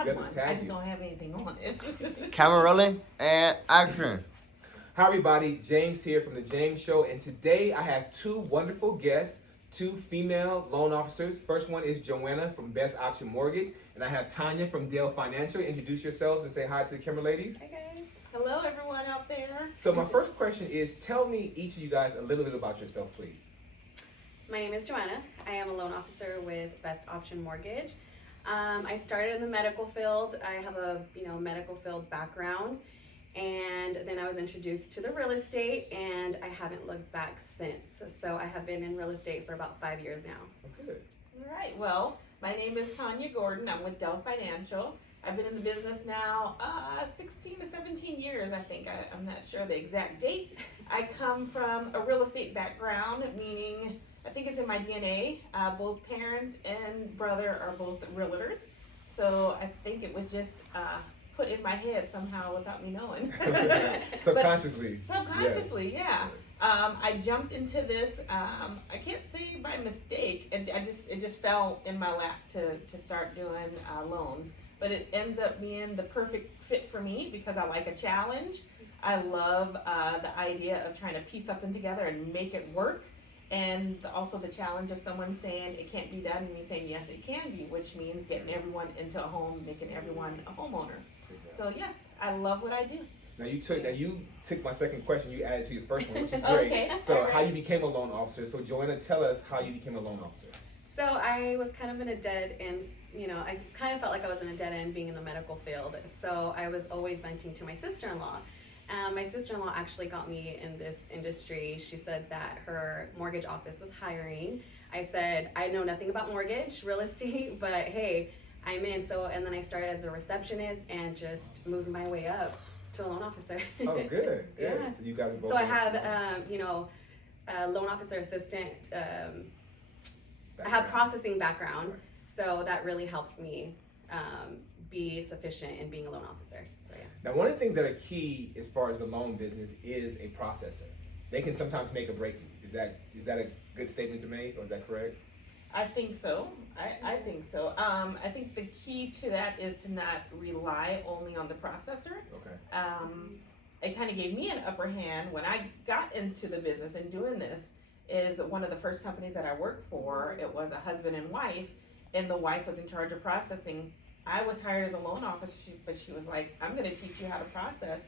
have You have one. to tag I just you. don't have anything on it. Camera rolling and action. Hi everybody, James here from The James Show, and today I have two wonderful guests, two female loan officers. First one is Joanna from Best Option Mortgage, and I have Tanya from Dale Financial. Introduce yourselves and say hi to the camera ladies. Hi guys. Hello, everyone out there. So my first question is, tell me, each of you guys, a little bit about yourself, please. My name is Joanna. I am a loan officer with Best Option Mortgage. I started in the medical field. I have a medical field background, and then I was introduced to the real estate, and I haven't looked back since. So I have been in real estate for about 5 years now. Okay. All right, well, my name is Tanya Gordon. I'm with Dell Financial. I've been in the business now 16 to 17 years, I think. I'm not sure the exact date. I come from a real estate background, meaning I think it's in my DNA. Both parents and brother are both realtors. So I think it was just put in my head somehow without me knowing. Subconsciously. Subconsciously, yeah. I jumped into this. I can't say by mistake. It just fell in my lap to start doing loans. But it ends up being the perfect fit for me because I like a challenge. I love the idea of trying to piece something together and make it work. And also the challenge of someone saying it can't be done and me saying yes it can be, which means getting everyone into a home, making everyone a homeowner. So yes, I love what I do. Now you took my second question. You added to your first one, which is great. Okay. So All right. how you became a loan officer? So Joanna, tell us how you became a loan officer. So I was kind of in a dead end, I kind of felt like I was in a dead end being in the medical field. So I was always venting to my sister-in-law. My sister-in-law actually got me in this industry. She said that her mortgage office was hiring. I said, I know nothing about mortgage, real estate, but hey, I'm in. And then I started as a receptionist and just moved my way up to a loan officer. Oh, good. Yeah. So you guys are both. So I have, a loan officer assistant. I have processing background, so that really helps me be sufficient in being a loan officer. So yeah. Now, one of the things that are key as far as the loan business is a processor. They can sometimes make or break you. Is that a good statement to make, or is that correct? I think so. I think so. I think the key to that is to not rely only on the processor. Okay. It kind of gave me an upper hand when I got into the business and doing this. Is one of the first companies that I worked for. It was a husband and wife, and the wife was in charge of processing. I was hired as a loan officer, but she was like, I'm going to teach you how to process,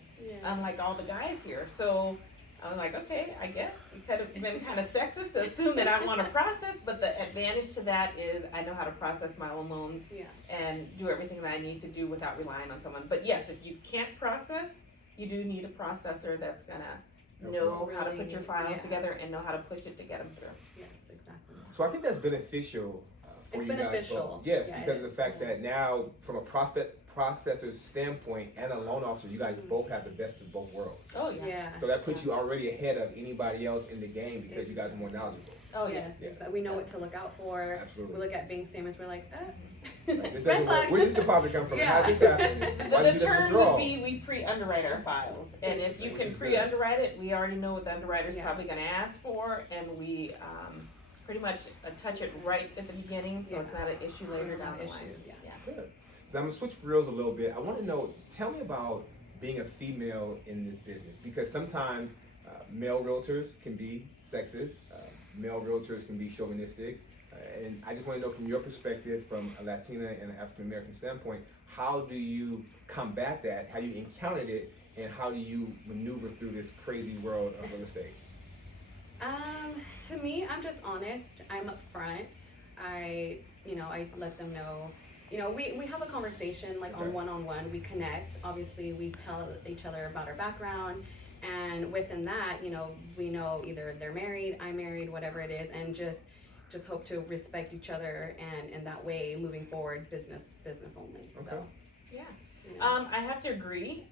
unlike all the guys here. So I was like, okay, I guess it could have been kind of sexist to assume that I want to process, but the advantage to that is I know how to process my own loans and do everything that I need to do without relying on someone. But yes, if you can't process, you do need a processor that's going to know how to put your files together and know how to push it to get them through. Yes, exactly. So I think that's beneficial for It's you beneficial. guys both. Yes, Yeah, because it of the is. fact that now, from a processor's standpoint and a loan officer, you guys both have the best of both worlds. Oh yeah. Yeah. So that puts you already ahead of anybody else in the game because you guys are more knowledgeable. Oh Yes, yes. that we know what to look out for. Absolutely. We look at bank statements, we're like, Like, this red doesn't work. flag. Where does this deposit come from? How did this happen? Why The did you term withdraw? would be we pre-underwrite our files, and if you Which can is good. pre-underwrite it, we already know what the underwriter's Yeah. probably going to ask for, and we pretty much touch it right at the beginning, so it's not an issue later down the line. Issues, yeah. Good. So I'm gonna switch reels a little bit. I want to know. Tell me about being a female in this business, because sometimes male realtors can be sexist. Male realtors can be chauvinistic. And I just want to know from your perspective, from a Latina and an African American standpoint, how do you combat that? How you encountered it, and how do you maneuver through this crazy world of real estate? To me, I'm just honest. I'm upfront. I let them know. We have a conversation like Okay. on one-on-one. We connect. Obviously, we tell each other about our background, and within that, we know either they're married, I'm married, whatever it is, and just hope to respect each other, and in that way, moving forward, business only. Okay. So, Yeah. you know. I have to agree.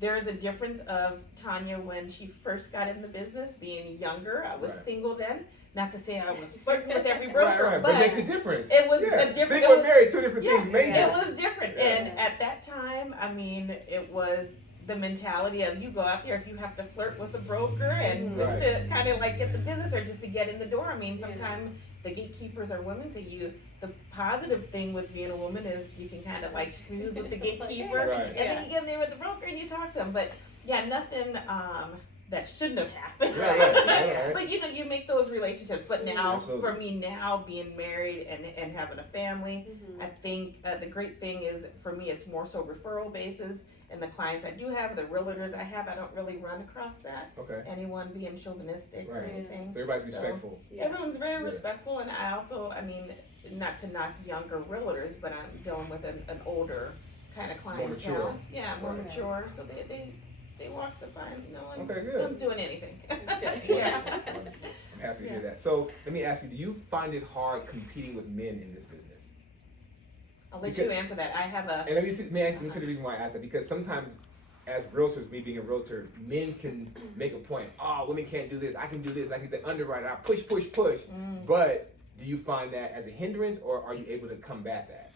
There is a difference of Tanya when she first got in the business, being younger. I was Right. single then. Not to say I was flirting with every broker, Right. but But it makes a difference. it was Yeah. a different. Single and married, two different things. Major. It was different, Yeah. and at that time, I mean, it was the mentality of you go out there if you have to flirt with a broker and Mhm. just Right. to kind of like get the business or just to get in the door. I mean, Yeah. sometimes the gatekeepers are women to you. The positive thing with being a woman is you can kind of like schmooze with the gatekeeper, Right. and then you get in there with the broker and you talk to them. But yeah, nothing that shouldn't have happened. Right, right. But you make those relationships. But now, Absolutely. for me now, being married and having a family, Mhm. I think the great thing is for me, it's more so referral basis. And the clients I do have, the realtors I have, I don't really run across that. Okay. Anyone being chauvinistic or Right. anything. So everybody's So- respectful. Yeah. Everyone's very Yeah. respectful, and I also, I mean, not to knock younger realtors, but I'm dealing with an older kind of clientele. mature. Yeah, more Right. mature. So they walk the fine. No Okay, good. one's doing anything. Good. Yeah. I'm happy to hear that. So let me ask you: do you find it hard competing with men in this business? I'll let Because- you answer that. I have a. And let me tell you the reason why I asked that, because sometimes as realtors, me being a realtor, men can make a point. Oh, women can't do this. I can do this. I can be the underwriter. I push. Mm. But do you find that as a hindrance, or are you able to combat that?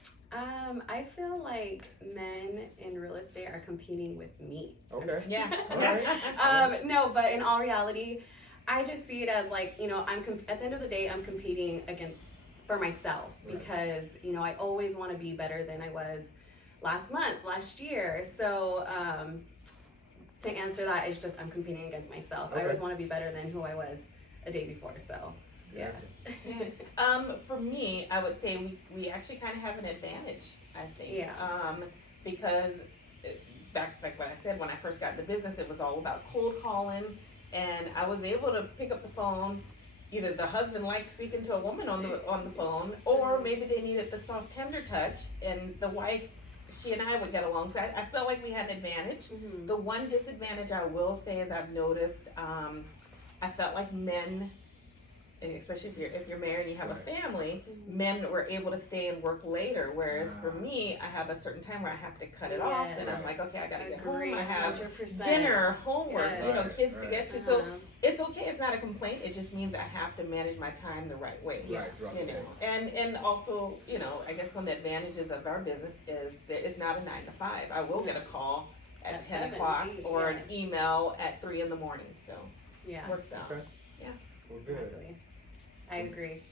I feel like men in real estate are competing with me. Okay. Yeah. All right. No, but in all reality, I just see it as like, at the end of the day, I'm competing for myself Right. because, I always want to be better than I was last year. So, to answer that, it's just I'm competing against myself. I Okay. always want to be better than who I was a day before. So, yeah. For me, I would say we actually kind of have an advantage, I think. Yeah. Because back what I said, when I first got in the business, it was all about cold calling, and I was able to pick up the phone. Either the husband liked speaking to a woman on the phone, or maybe they needed the soft, tender touch, and the wife, she and I would get along. So I felt like we had an advantage. Mhm. The one disadvantage I will say is I've noticed, I felt like men, and especially if you're married and you have a Right. family, Mhm. men were able to stay and work later. Whereas for Ah. me, I have a certain time where I have to cut it off, and I'm Yes. like, okay, I gotta get Agree, home. I have 100%. dinner, homework, Yes. Right, kids to right. get to. So Uh-huh. it's okay. It's not a complaint. It just means I have to manage my time the right way. Yeah. Right. Throughout You the day. know, and also, I guess one of the advantages of our business is that it's not a 9 to 5. I will get a call at 10 7, o'clock 8, or yeah. an email at 3 in the morning. So Yeah. works out. Okay. Well, good. Exactly. I agree.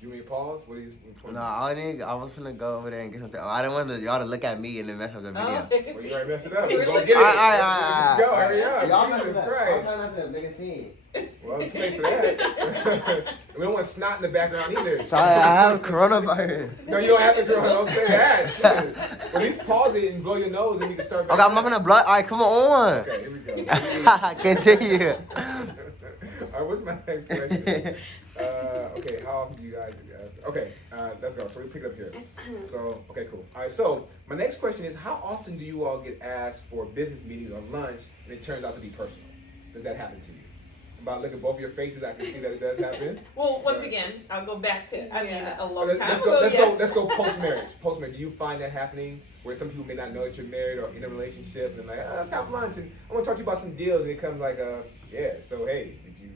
Do you mean pause? What do you? No, I was finna go over there and get something. I didn't want y'all to look at me and then mess up the video. Oh. Well, you already messed it up. You're Go like- get it. Alright. Let's go. Hurry up. Y'all Jesus messed up. I'm Christ. trying not to make a scene. Well, it's too late for that. We don't want snot in the background either. Sorry, I have coronavirus. No, you don't have to go. Don't say that. Shit. Well, at least pause it and blow your nose, and we can start. Okay, back I'm not up. gonna blood. Alright, come on. Okay, here we go. Continue. All right, what's my next question? Okay, how often do you guys? Okay, let's go. So we pick up here. So, okay, cool. All right, so my next question is, how often do you all get asked for business meetings or lunch, and it turns out to be personal? Does that happen to you? About look at both of your faces, I can see that it does happen. Well, once again, I'll go back to, Yeah. a long Let's, time let's ago, go. Let's yes. go. Let's go post marriage. Post marriage. Do you find that happening where some people may not know that you're married or in a relationship and like, let's have lunch and I want to talk to you about some deals, and it comes like, yeah. So hey, did you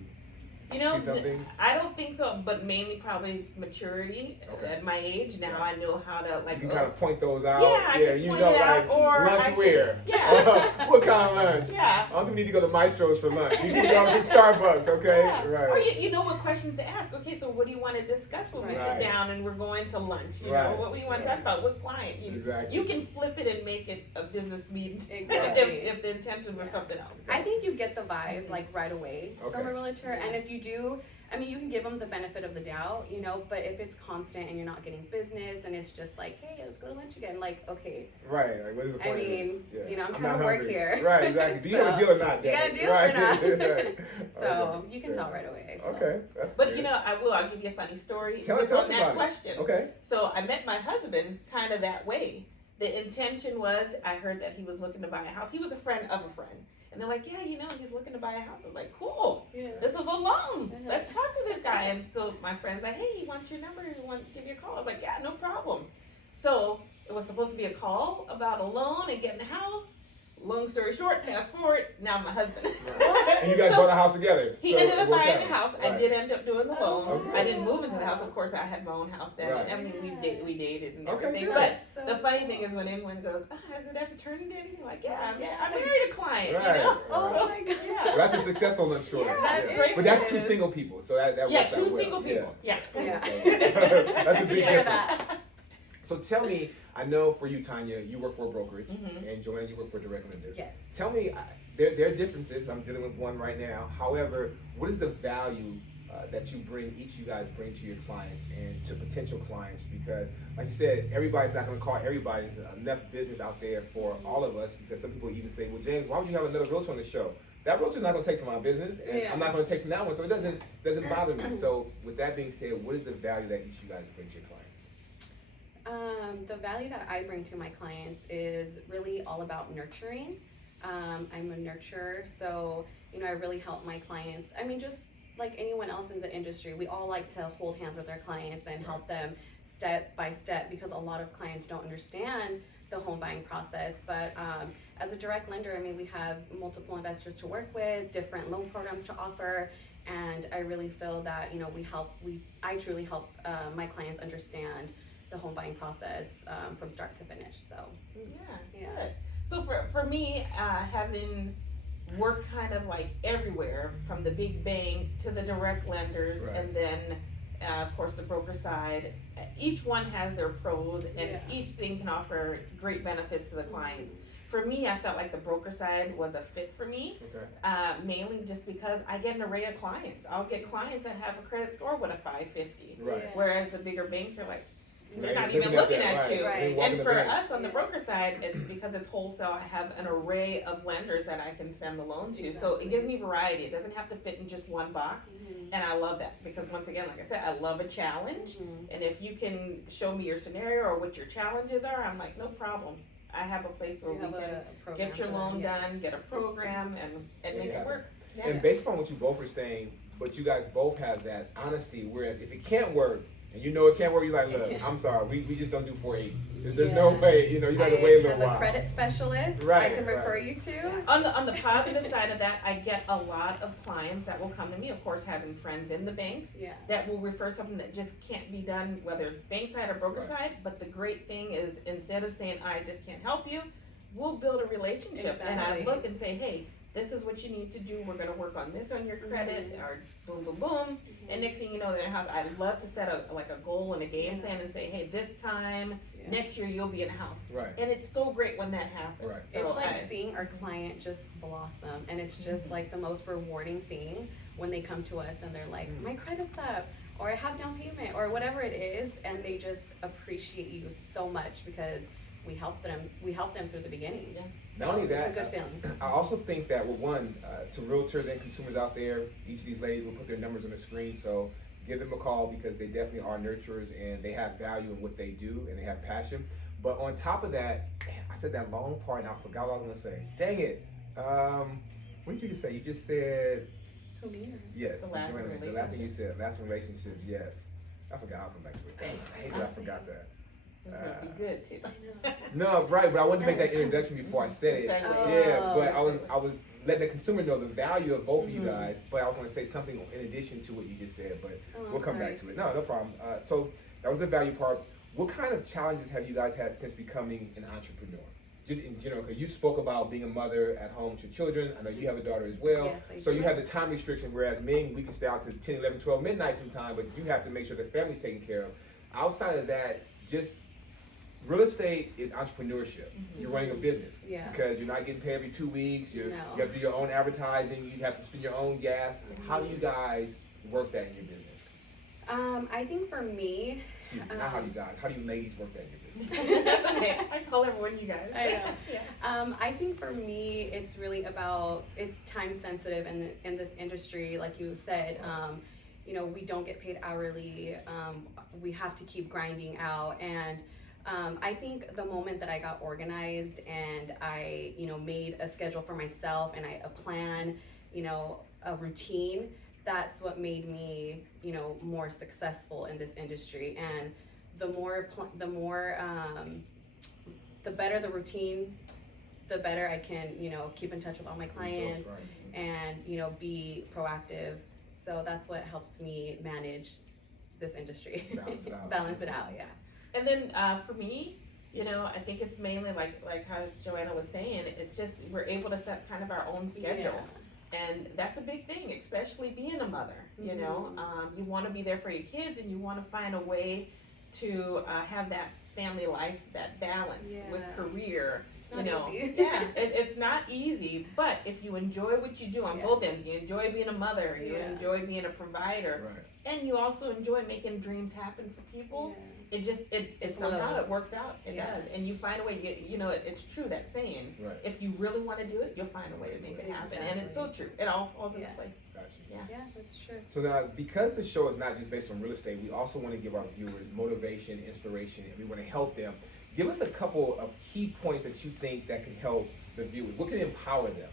see something? I don't think so, but mainly probably maturity. Okay. At my age now, Yeah. I know how to You like. can kind of point those out. Yeah, I can you point know, it out, like or I lunch can- where? Yeah. What kind of lunch? Yeah. I don't think we need to go to Maestro's for lunch. You can go to Starbucks, okay? Yeah. Right. Or you know what questions to ask. Okay, so what do you want to discuss when we Right. sit down and we're going to lunch? You Right. know, what do you want to Right. talk about? What client? Exactly. You can flip it and make it a business meeting Exactly. if the intention was something else. I think you get the vibe like right away Okay. from a realtor, and if you do, I mean, you can give them the benefit of the doubt, but if it's constant and you're not getting business and it's just like, hey, let's go to lunch again, like, okay, Right. Like, what is the I point of mean, this? Yeah. I'm not trying to work hungry. here. Right. Exactly. Do you have a So, deal or not? do you got a Daddy? deal or Right. not? Right. So Okay. you can tell right away. So. Okay. That's But good. I'll give you a funny story Tell just us on that about it. question. Okay. So I met my husband kind of that way. The intention was I heard that he was looking to buy a house. He was a friend of a friend. And they're like, yeah, he's looking to buy a house. I was like, cool. Yeah. This is a loan. Let's talk to this guy. And so my friend's like, hey, he wants your number. He wants to give you a call. I was like, yeah, no problem. So it was supposed to be a call about a loan and getting a house. long story short, fast forward, now my husband. And you guys So bought a house together. he so ended it up worked buying out. the house. I Right. did end up doing the loan. Okay. I didn't move into the house. Of course, I had my own house then. Right. And everything we dated and Okay, everything. good. But So the funny thing is when anyone goes, has it ever turned into anything? Like, yeah, Yeah. I married a client, Right. you know? Oh So, my God. yeah. Well, that's a successful lunch story. Yeah, that Yeah. is. But that's two single people, so that Yeah, works out two well. single people. Yeah. Yeah. That's a big Hear difference. that. So tell me, I know for you, Tanya, you work for a brokerage, Mhm. and Joanna, you work for direct lenders. Yes. Tell me, there are differences. I'm dealing with one right now. However, what is the value that you bring, each of you guys bring to your clients and to potential clients? Because, like you said, everybody's not going to call everybody. There's enough business out there for all of us. Because some people even say, "Well, James, why would you have another realtor on the show? That realtor's not going to take from my business, and Yeah. I'm not going to take from that one, so it doesn't bother me." So, with that being said, what is the value that each of you guys bring to your clients? The value that I bring to my clients is really all about nurturing. I'm a nurturer, so I really help my clients. I mean, just like anyone else in the industry, we all like to hold hands with our clients and help them step by step because a lot of clients don't understand the home buying process. But as a direct lender, I mean, we have multiple investors to work with, different loan programs to offer, and I really feel that I truly help my clients understand the home buying process from start to finish. So Yeah. Good. So for me, having worked kind of like everywhere from the big bank to the direct lenders, Right. and then of course the broker side, each one has their pros, and Yeah. each thing can offer great benefits to the clients. For me, I felt like the broker side was a fit for me, Okay. mainly just because I get an array of clients. I'll get clients that have a credit score with a 550, Right. whereas the bigger banks are like, they're Right. not even looking that, at right. you. Right. They walk in And the for bank. us on the Yeah. broker side, it's because it's wholesale. I have an array of lenders that I can send the loan to. So it Exactly. gives me variety. It doesn't have to fit in just one box. And I love that because once again, like I said, I love a challenge. And if you can show me your scenario or what your challenges are, I'm like, no problem. I have a place where You we have can a program get your for that, loan yeah. done, get a program, and make Yeah. it work. Yeah. And based upon what you both are saying, but you guys both have that honesty, whereas if it can't work, and you know it can't work, you're like, look, I'm sorry, we just don't do 480s. There's no Yeah. way, you gotta I wait a little have while. a credit specialist Right, I can refer right. you to. On the positive side of that, I get a lot of clients that will come to me, of course, having friends in the banks Yeah. that will refer something that just can't be done, whether it's bank side or broker Right. side. But the great thing is, instead of saying, I just can't help you, we'll build a relationship. And I Exactly. look and say, hey, this is what you need to do. We're gonna work on this on your credit, or boom, boom, boom. And next thing you know, they're in a house. I'd love to set a goal and a game Yeah. plan and say, hey, this time, Yeah. next year you'll be in a house. Right. And it's so great when that happens. Right. So It's like I- seeing our client just blossom, and it's just like the most rewarding thing when they come to us and they're like, my credit's up, or I have down payment, or whatever it is, and they just appreciate you so much because we help them through the beginning. Yeah. Not only that, it's a good feeling. I also think that, well, one, to realtors and consumers out there, each of these ladies will put their numbers on the screen, so give them a call because they definitely are nurturers and they have value in what they do and they have passion. But on top of that, man, I said that long part and I forgot what I was gonna say. Dang it. What did you just say? You just said, Who me? yes. The lasting the last thing you said, lasting relationships, yes. I forgot, I'll come back to it. Dang, I hate that I forgot that. It's gonna be good too. No, right, but I wanted to make that introduction before I said it. Segue. Yeah, Oh. but I was letting the consumer know the value of both of you guys, but I was going to say something in addition to what you just said, but we'll come back to it. No problem. So that was the value part. What kind of challenges have you guys had since becoming an entrepreneur? Just in general, because you spoke about being a mother at home with your children. I know you have a daughter as well. Yes, I So do. you have the time restriction, whereas men, we can stay out to 10, 11, 12 midnight sometime, but you have to make sure the family's taken care of. Outside of that, just real estate is entrepreneurship. You're running a business. Yeah. Because you're not getting paid every 2 weeks. You No. have to do your own advertising. You have to spend your own gas. How do you guys work that in your business? I think for me, Excuse me, not how do you guys. How do you ladies work that in your business? That's okay. I call everyone you guys. I know. Yeah. I think for me, it's really about, it's time sensitive in this industry, like you said. We don't get paid hourly. We have to keep grinding out. And I think the moment that I got organized and I, made a schedule for myself and a plan, a routine, that's what made me, more successful in this industry. And the better the routine, the better I can, keep in touch with all my clients Right. and, be proactive. So that's what helps me manage this industry. Balance it out. Balance it out, yeah. And then for me, I think it's mainly like how Joanna was saying, it's just we're able to set kind of our own schedule. And that's a big thing, especially being a mother, you want to be there for your kids, and you want to find a way to have that family life, that balance with career. It's not easy. It's not easy, but if you enjoy what you do on both ends, you enjoy being a mother, you enjoy being a provider, and you also enjoy making dreams happen for people, it somehow it works out. It does, and you find a way. It's true that saying. Right. If you really want to do it, you'll find a way to make it happen, and it's so true. It all falls into place. Gotcha. Yeah, that's true. So now, because the show is not just based on real estate, we also want to give our viewers motivation, inspiration, and we want to help them. Give us a couple of key points that you think that can help the viewers. What can empower them?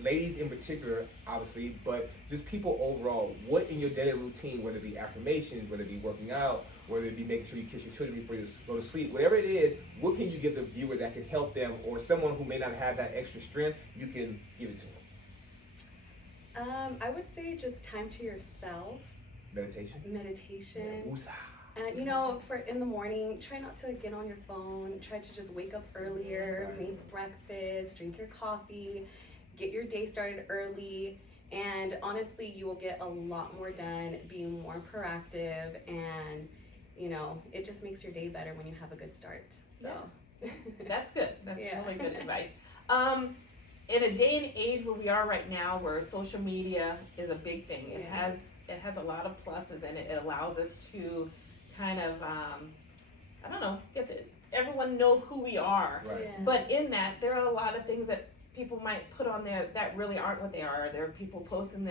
Ladies in particular, obviously, but just people overall. What in your daily routine, whether it be affirmations, whether it be working out, whether it be making sure you kiss your children before you go to sleep, whatever it is, what can you give the viewer that can help them, or someone who may not have that extra strength, you can give it to them? I would say just time to yourself. Meditation. Meditation. Woosah. And for in the morning, try not to get on your phone. Try to just wake up earlier, make breakfast, drink your coffee, get your day started early. And honestly, you will get a lot more done, being more proactive, and it just makes your day better when you have a good start. So That's good. That's really good advice. In a day and age where we are right now, where social media is a big thing, it has a lot of pluses, and it allows us to kind of get to everyone know who we are. Right. Yeah. But in that, there are a lot of things that people might put on there that really aren't what they are. There are people posting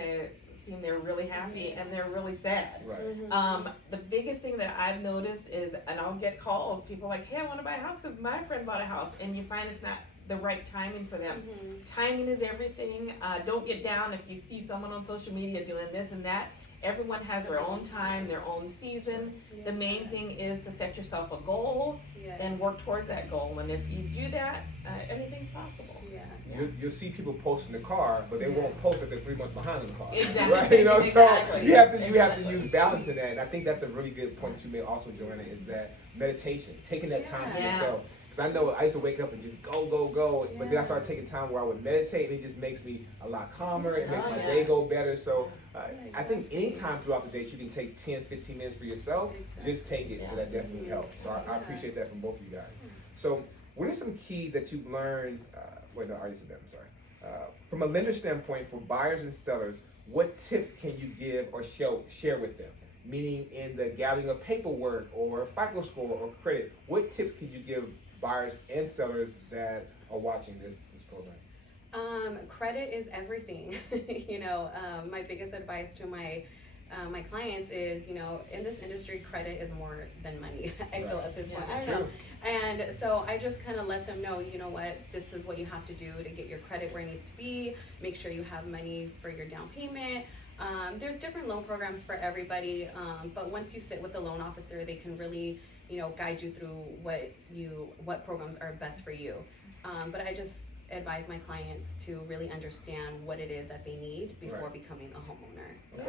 seem they're really happy and they're really sad. Right. The biggest thing that I've noticed is, and I'll get calls, people like, hey, I want to buy a house because my friend bought a house, and you find it's not the right timing for them. Timing is everything. Don't get down if you see someone on social media doing this and that. Everyone has their own time, their own season. The main thing is to set yourself a goal and work towards that goal. And if you do that, anything's possible. You'll see people post in the car, but they won't post if they're 3 months behind in the car. Exactly. Right? Exactly. So you have to use balance in that. And I think that's a really good point you made also, Joanna, is that meditation, taking that time for yourself. Because I know I used to wake up and just go, but then I started taking time where I would meditate, and it just makes me a lot calmer. It makes my day go better. So I think anytime throughout the day you can take 10, 15 minutes for yourself, just take it. So that definitely helps. So I appreciate that from both of you guys. So what are some keys that you've learned? I already said that, I'm sorry. From a lender standpoint, for buyers and sellers, what tips can you give or share with them? Meaning in the gathering of paperwork or FICO score or credit, what tips can you give buyers and sellers that are watching this program? Credit is everything. My biggest advice to my clients is, in this industry, credit is more than money. I feel at this point. I don't know. And so I just kind of let them know, this is what you have to do to get your credit where it needs to be. Make sure you have money for your down payment. There's different loan programs for everybody, but once you sit with the loan officer, they can really, guide you through what programs are best for you. But I just advise my clients to really understand what it is that they need before becoming a homeowner. So.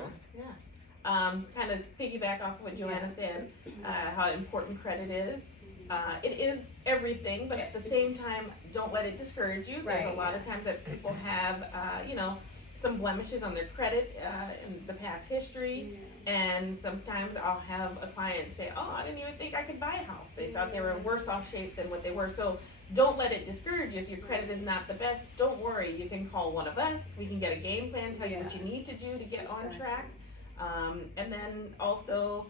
Kind of piggyback off what Joanna said, how important credit is. It is everything, but at the same time, don't let it discourage you. There's a lot of times that people have, some blemishes on their credit in the past history, and sometimes I'll have a client say, oh, I didn't even think I could buy a house. They thought they were in worse off shape than what they were. So don't let it discourage you. If your credit is not the best, don't worry. You can call one of us. We can get a game plan, tell you what you need to do to get on track. And then also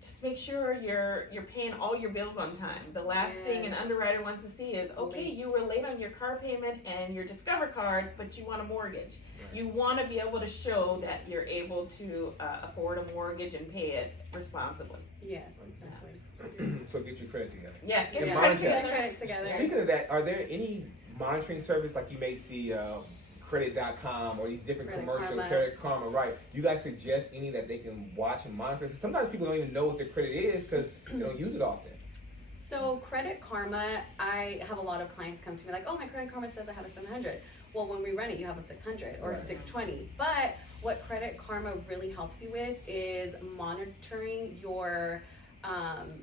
just make sure you're paying all your bills on time. The last thing an underwriter wants to see is, okay, you were late on your car payment and your Discover card, but you want a mortgage. You want to be able to show that you're able to afford a mortgage and pay it responsibly. Yes, exactly. So get your credit together. Yes, get And your monitor. credit together. Speaking of that, are there any monitoring service like you may see credit.com or these different commercials, Credit Karma, right? You guys suggest any that they can watch and monitor? Because sometimes people don't even know what their credit is because they don't use it often. So Credit Karma, I have a lot of clients come to me like, oh, my Credit Karma says I have a 700. Well, when we run it, you have a 600 or a Right. 620. But what Credit Karma really helps you with is monitoring your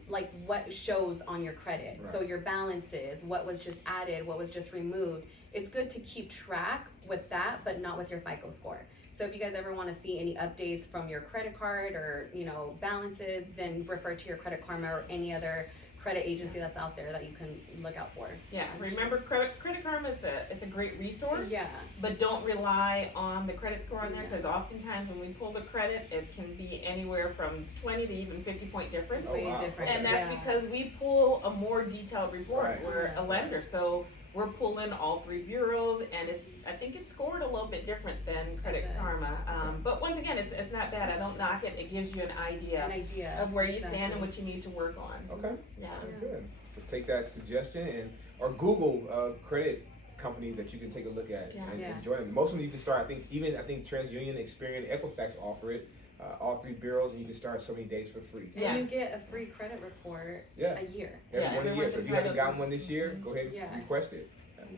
like what shows on your credit. Right. So your balances, what was just added, what was just removed. It's good to keep track with that, but not with your FICO score. So if you guys ever want to see any updates from your credit card or, you know, balances, then refer to your Credit Karma or any other credit agency that's out there that you can look out for. Yeah, remember Credit Karma, it's a great resource. Yeah. But don't rely on the credit score on there, Yeah. because oftentimes when we pull the credit, it can be anywhere from 20 to even 50-point difference. Oh, Way wow. different. And that's Yeah. because we pull a more detailed report. Right. We're a lender, so we're pulling all three bureaus, and I think it's scored a little bit different than Credit does. Karma. But once again, it's not bad. I don't knock it. It gives you an idea An idea of where you stand exactly. and what you need to work on. Okay. Yeah. Good. So take that suggestion or Google credit companies that you can take a look at Yeah. and join them. Most of them you can start. I think TransUnion, Experian, Equifax offer it. All three bureaus, and you can start so many days for free. So, Yeah. And you get a free credit report Yeah. a year. every Yeah, one a year. everyone's So if you haven't entitled gotten to- one this year, go ahead and Yeah. request it.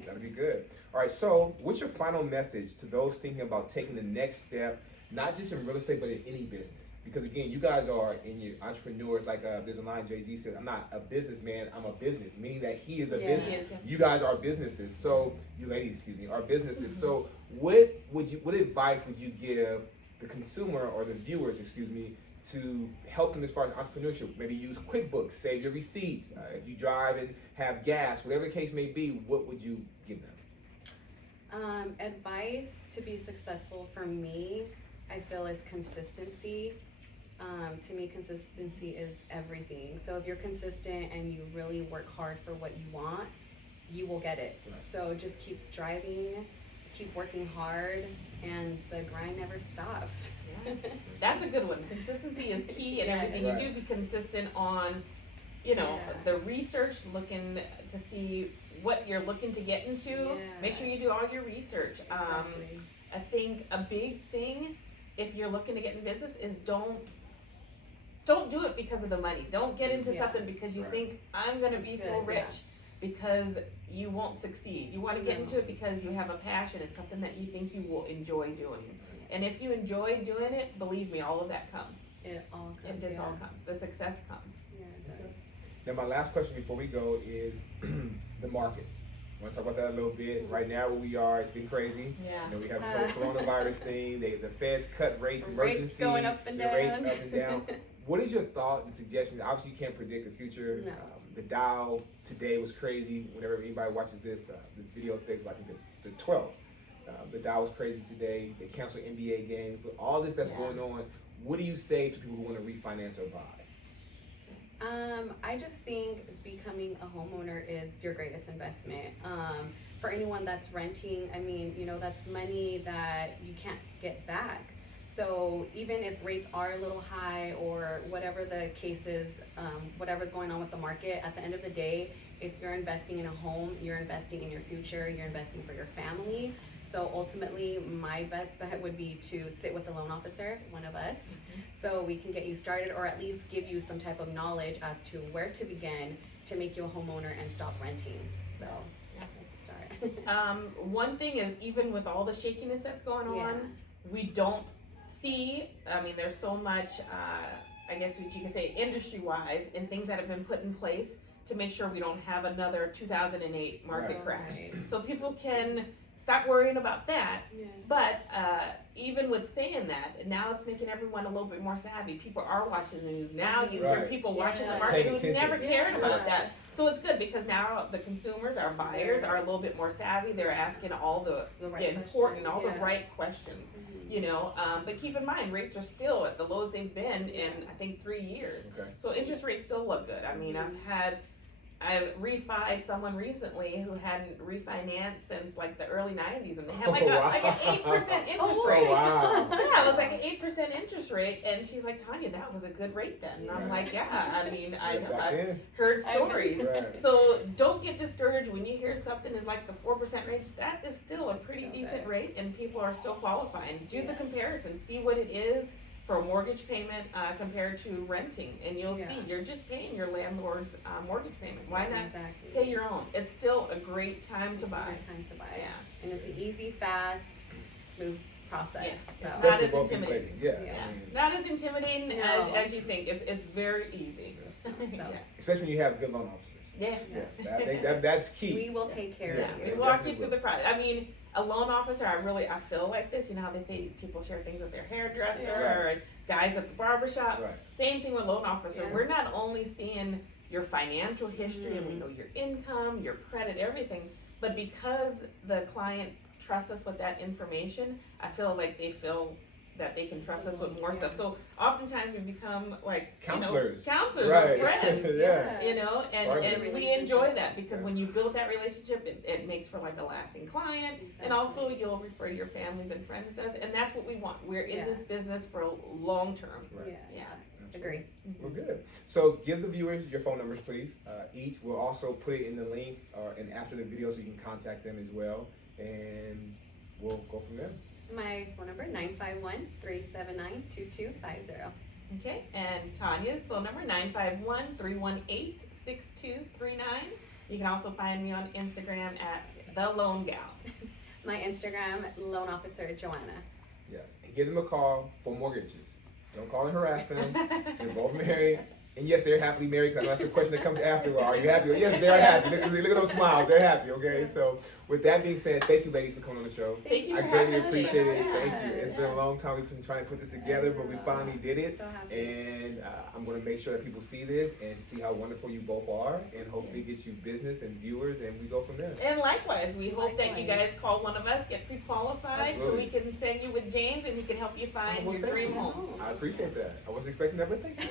That'll be good. All right. So, what's your final message to those thinking about taking the next step, not just in real estate, but in any business? Because again, you guys are in your entrepreneurs. Like there's a line Jay-Z says, "I'm not a businessman. I'm a business," meaning that he is a Yeah. business. He is. You guys are businesses. So, you ladies, excuse me, are businesses. So, what advice would you give the consumer or the viewers, excuse me, to help them as far as entrepreneurship? Maybe use QuickBooks, save your receipts. If you drive and have gas, whatever the case may be, what would you give them? Advice to be successful for me, I feel, is consistency. To me, consistency is everything. So if you're consistent and you really work hard for what you want, you will get it. Right. So just keep striving, keep working hard, and the grind never stops. Yeah. That's a good one. Consistency is key in Yeah. everything. Right. You do be consistent on, you know, Yeah. the research, looking to see what you're looking to get into. Yeah. Make sure you do all your research. Exactly. I think a big thing, if you're looking to get in business, is don't do it because of the money. Don't get into Yeah. something because you Right. think I'm gonna be That's so good, yeah. rich, because you won't succeed. You want to get No. into it because you have a passion. It's something that you think you will enjoy doing. And if you enjoy doing it, believe me, all of that comes. It all It comes. just yeah. all comes. The success comes. Yeah, it does. Now, my last question before we go is the market. I want to talk about that a little bit. Right now, where we are, it's been crazy. Yeah. You know, we have this whole coronavirus thing. The Feds cut rates, Rates emergency, going up and the rate down. up and down. What is your thought and suggestion? Obviously, you can't predict the future. No. The Dow today was crazy. Whenever anybody watches this video today, I think the 12th. The Dow was crazy today. They canceled NBA games. With all this that's Yeah. going on, what do you say to people who want to refinance or buy? I just think becoming a homeowner is your greatest investment. For anyone that's renting, I mean, you know, that's money that you can't get back. So even if rates are a little high or whatever the case is, whatever's going on with the market, at the end of the day, if you're investing in a home, you're investing in your future, you're investing for your family. So ultimately, my best bet would be to sit with a loan officer, one of us, so we can get you started, or at least give you some type of knowledge as to where to begin to make you a homeowner and stop renting. So yeah, that's a start. One thing is, even with all the shakiness that's going on, Yeah. we don't see, I mean, there's so much, I guess what you could say, industry-wise, and things that have been put in place to make sure we don't have another 2008 market Right. crash. Right. So people can stop worrying about that. Yeah. But even with saying that, now it's making everyone a little bit more savvy. People are watching the news. Now you hear Right. people watching the Yeah. market Paying who attention. never cared about Yeah. that. So it's good because now the consumers, our buyers, are a little bit more savvy. They're asking all the The important, all questions, the right questions. Mhm. You know, but keep in mind, rates are still at the lowest they've been in, I think, 3 years. Okay. So interest rates still look good. I mean, I've refied someone recently who hadn't refinanced since like the early 90s, and they had like Oh, an wow. 8% interest Oh, rate. wow. Yeah, it was like an 8% interest rate, and she's like, Tanya, that was a good rate then. And I'm Right. like, yeah, I mean, I know, Back I've then. heard I stories. know. Right. So don't get discouraged when you hear something is like the 4% range. That is still a It's pretty still decent good. rate, and people are still qualifying. Do the Yeah. comparison, see what it is, for a mortgage payment compared to renting, and you'll Yeah. see you're just paying your landlord's mortgage payment. Why not Exactly. pay your own? It's still a great time to It's a buy. good time to buy. Yeah. And it's an easy, fast, smooth process. Yes. So. Not Especially as both intimidating. Yeah. Yeah. Yeah, I mean, not as intimidating No. as you think. It's very easy. So- yeah. especially when you have good loan officers. Yeah. Yes, that's key. We will take care Yeah, of we you. walk definitely you through the process. I mean, a loan officer, I feel like this. You know how they say people share things with their hairdresser Yeah. or guys at the barbershop? Right. Same thing with loan officer. Yeah. We're not only seeing your financial history and we know your income, your credit, everything, but because the client trusts us with that information, I feel like they feel that they can trust us with more Yeah. stuff. So oftentimes we become like Counselors. counselors Right. or friends. Yeah. You know, Partners. and we enjoy that because when you build that relationship, it makes for like a lasting client, and also you'll refer your families and friends to us, and that's what we want. We're in Yeah. this business for long term. Right. Yeah. Yeah. Agree. Well, good. So give the viewers your phone numbers, please. Each. We'll also put it in the link and after the video so you can contact them as well, and we'll go from there. My phone number, 951-379-2250. Okay, and Tanya's phone number 951-318-6239. You can also find me on Instagram at the Loan Gal. My Instagram, Loan Officer Joanna. Yes. And give them a call for mortgages. Don't call and harass them. They're both married. And yes, they're happily married because that's the question that comes after. Are you happy? Yes, they're happy. Look at those smiles. They're happy, okay? So with that being said, thank you ladies for coming on the show. Thank you I for greatly having us. appreciate it. Yeah. Thank you. It's been a long time. We've been trying to put this together, but we finally did it. So happy. And I'm going to make sure that people see this and see how wonderful you both are, and hopefully get you business and viewers, and we go from there. And likewise, we hope that you Likewise. guys call one of us, get pre-qualified, so we can send you with James and he can help you find Oh, well, your thank dream you. home. I appreciate that. I wasn't expecting that, but thank you.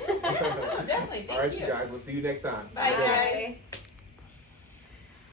Definitely, All right, thank you you. guys. We'll see you next time. Bye, guys. Bye.